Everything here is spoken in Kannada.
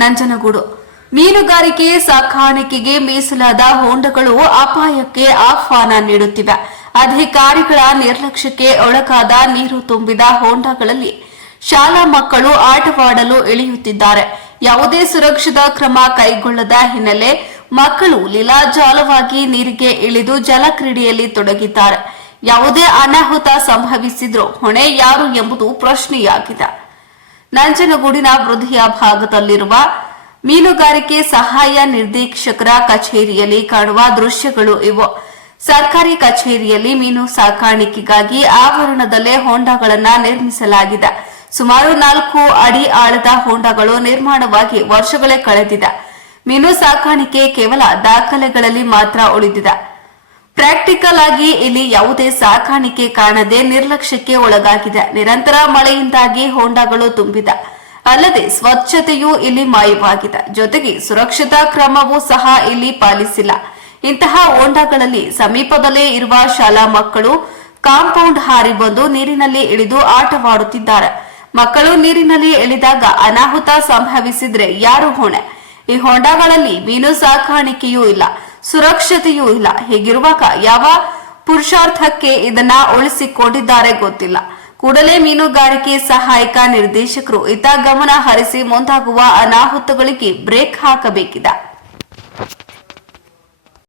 ನಂಜನಗೂಡು ಮೀನುಗಾರಿಕೆ ಸಾಕಾಣಿಕೆಗೆ ಮೀಸಲಾದ ಹೊಂಡಗಳು ಅಪಾಯಕ್ಕೆ ಆಹ್ವಾನ ನೀಡುತ್ತಿವೆ. ಅಧಿಕಾರಿಗಳ ನಿರ್ಲಕ್ಷ್ಯಕ್ಕೆ ಒಳಗಾದ ನೀರು ತುಂಬಿದ ಹೊಂಡಗಳಲ್ಲಿ ಶಾಲಾ ಮಕ್ಕಳು ಆಟವಾಡಲು ಇಳಿಯುತ್ತಿದ್ದಾರೆ. ಯಾವುದೇ ಸುರಕ್ಷಿತ ಕ್ರಮ ಕೈಗೊಳ್ಳದ ಹಿನ್ನೆಲೆ ಮಕ್ಕಳು ಲೀಲಾಜಾಲವಾಗಿ ನೀರಿಗೆ ಇಳಿದು ಜಲಕ್ರೀಡೆಯಲ್ಲಿ ತೊಡಗಿದ್ದಾರೆ. ಯಾವುದೇ ಅನಾಹುತ ಸಂಭವಿಸಿದ್ರೂ ಹೊಣೆ ಯಾರು ಎಂಬುದು ಪ್ರಶ್ನೆಯಾಗಿದೆ. ನಂಜನಗೂಡಿನ ವೃದ್ಧಿಯ ಭಾಗದಲ್ಲಿರುವ ಮೀನುಗಾರಿಕೆ ಸಹಾಯ ನಿರ್ದೇಶಕರ ಕಚೇರಿಯಲ್ಲಿ ಕಾಣುವ ದೃಶ್ಯಗಳು ಇವು. ಸರ್ಕಾರಿ ಕಚೇರಿಯಲ್ಲಿ ಮೀನು ಸಾಕಾಣಿಕೆಗಾಗಿ ಆವರಣದಲ್ಲೇ ಹೊಂಡಗಳನ್ನು ನಿರ್ಮಿಸಲಾಗಿದೆ. ಸುಮಾರು 4 ಅಡಿ ಆಳದ ಹೊಂಡಗಳು ನಿರ್ಮಾಣವಾಗಿ ವರ್ಷಗಳೇ ಕಳೆದಿದೆ. ಮೀನು ಸಾಕಾಣಿಕೆ ಕೇವಲ ದಾಖಲೆಗಳಲ್ಲಿ ಮಾತ್ರ ಉಳಿದಿದೆ. ಪ್ರಾಕ್ಟಿಕಲ್ ಆಗಿ ಇಲ್ಲಿ ಯಾವುದೇ ಸಾಕಾಣಿಕೆ ಕಾಣದೆ ನಿರ್ಲಕ್ಷ್ಯಕ್ಕೆ ಒಳಗಾಗಿದೆ. ನಿರಂತರ ಮಳೆಯಿಂದಾಗಿ ಹೊಂಡಗಳು ತುಂಬಿದೆ. ಅಲ್ಲದೆ ಸ್ವಚ್ಛತೆಯೂ ಇಲ್ಲಿ ಮಾಯವಾಗಿದೆ. ಜೊತೆಗೆ ಸುರಕ್ಷತಾ ಕ್ರಮವೂ ಸಹ ಇಲ್ಲಿ ಪಾಲಿಸಿಲ್ಲ. ಇಂತಹ ಹೊಂಡಗಳಲ್ಲಿ ಸಮೀಪದಲ್ಲೇ ಇರುವ ಶಾಲಾ ಮಕ್ಕಳು ಕಾಂಪೌಂಡ್ ಹಾರಿ ಬಂದು ನೀರಿನಲ್ಲಿ ಇಳಿದು ಆಟವಾಡುತ್ತಿದ್ದಾರೆ. ಮಕ್ಕಳು ನೀರಿನಲ್ಲಿ ಇಳಿದಾಗ ಅನಾಹುತ ಸಂಭವಿಸಿದ್ರೆ ಯಾರು ಹೊಣೆ? ಈ ಹೊಂಡಗಳಲ್ಲಿ ಮೀನು ಸಾಕಾಣಿಕೆಯೂ ಇಲ್ಲ, ಸುರಕ್ಷತೆಯೂ ಇಲ್ಲ. ಹೀಗಿರುವಾಗ ಯಾವ ಪುರುಷಾರ್ಥಕ್ಕೆ ಇದನ್ನ ಉಳಿಸಿಕೊಂಡಿದ್ದಾರೆ ಗೊತ್ತಿಲ್ಲ. ಕೂಡಲೇ ಮೀನುಗಾರಿಕೆ ಸಹಾಯಕ ನಿರ್ದೇಶಕರು ಇತ್ತ ಗಮನ ಹರಿಸಿ ಮುಂದಾಗುವ ಅನಾಹುತಗಳಿಗೆ ಬ್ರೇಕ್ ಹಾಕಬೇಕಿದೆ.